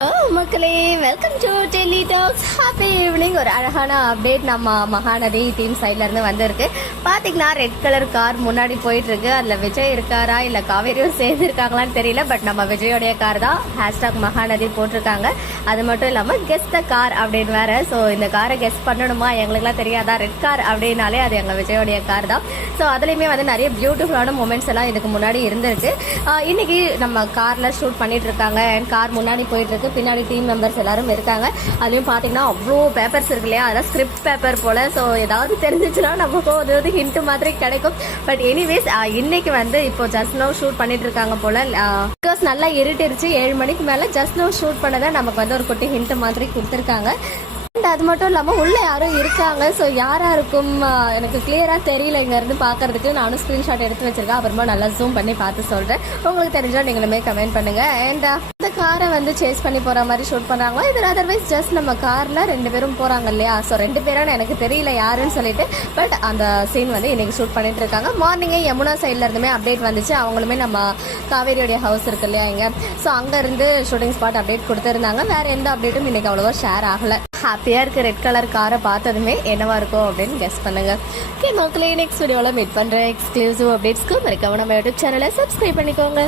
மக்களே, welcome to Delhi talks. Happy evening. ஒரு அழகான அப்டேட் நம்ம மகாநதி டீம் சைட்ல இருந்து வந்திருக்கு. பாத்தீங்கன்னா ரெட் கலர் கார் முன்னாடி போயிட்டு இருக்கு. அதுல விஜய் இருக்காரா இல்ல காவேரியும் சேர்ந்து இருக்காங்களான்னு தெரியல. பட் நம்ம விஜயோடைய கார் தான். ஹேஷ்டாக் மகாநதி போட்டிருக்காங்க. அது மட்டும் இல்லாம கெஸ் த கார் அப்படின்னு வேற. ஸோ இந்த காரை கெஸ் பண்ணணுமா எங்களுக்குலாம் தெரியாதா? ரெட் கார் அப்படின்னாலே அது எங்க விஜயோடைய கார் தான். ஸோ அதுலயுமே வந்து நிறைய பியூட்டிஃபுல்லான மூமெண்ட்ஸ் எல்லாம் இதுக்கு முன்னாடி இருந்திருக்கு. இன்னைக்கு நம்ம கார்ல ஷூட் பண்ணிட்டு இருக்காங்க. கார் முன்னாடி போயிட்டு இருக்கு. பின்னாடி டீம் மெம்பர்ஸ் எல்லாரும் இருக்காங்க. அதுலயும் பாத்தீங்கன்னா அவ்வளோ பேப்பர்ஸ் இருக்கு இல்லையா, அதெல்லாம் ஸ்கிரிப்ட் பேப்பர் போல. ஸோ ஏதாவது தெரிஞ்சிச்சுன்னா நமக்கு ஒரு ஹிண்ட் மாதிரி கிடைக்கும். பட் எனிவேஸ் இன்னைக்கு வந்து இப்போ ஜஸ்ட் நோ ஷூட் பண்ணிட்டு இருக்காங்க போல. பிகாஸ் நல்லா இருட்டிருச்சு. 7 மணிக்கு மேல ஜஸ்ட் நோ ஷூட் பண்ணதை நமக்கு வந்து ஒரு குட்டி ஹிண்ட் மாதிரி கொடுத்துருக்காங்க. அது மட்டும் இல்லாம உள்ள யாரும் இருக்காங்க. ஸோ யாரா இருக்கும் எனக்கு கிளியரா தெரியல. இங்க இருந்து பாக்குறதுக்கு நானும் ஸ்கிரீன்ஷாட் எடுத்து வச்சிருக்கேன். அப்புறமா நல்லா ஜூம் பண்ணி பார்த்து சொல்றேன். உங்களுக்கு தெரிஞ்சா நீங்களுமே கமெண்ட் பண்ணுங்க. அண்ட் இந்த காரை வந்து சேஸ் பண்ணி போற மாதிரி ஷூட் பண்றாங்களா, இது அதர்வைஸ் ஜஸ்ட் நம்ம கார்ல 2 பேரும் போறாங்க இல்லையா. ஸோ 2 பேரான்னு எனக்கு தெரியல யாருன்னு சொல்லிட்டு. பட் அந்த சீன் வந்து இன்னைக்கு ஷூட் பண்ணிட்டு இருக்காங்க. மார்னிங்கே யமுனா சைட்ல இருந்துமே அப்டேட் வந்துச்சு. அவங்களுமே நம்ம காவேரியோடைய ஹவுஸ் இருக்கு இல்லையா இங்க, ஸோ அங்க இருந்து ஷூட்டிங் ஸ்பாட் அப்டேட் கொடுத்துருந்தாங்க. வேற எந்த அப்டேட்டும் இன்னைக்கு அவ்வளவா ஷேர் ஆகல. ஹாப்பியா இருக்கு. ரெட் கலர் காரை பார்த்ததுமே என்னவா இருக்கும் அப்படின்னு கெஸ் பண்ணுங்க. ஓகே மக்களே, நெக்ஸ்ட் வீடியோல மீட் பண்றேன். எக்ஸ்க்ளூசிவ் அப்டேட்ஸ்க்கு மறக்காம நம்ம யூடியூப் சேனலை சப்ஸ்கிரைப் பண்ணிக்கோங்க.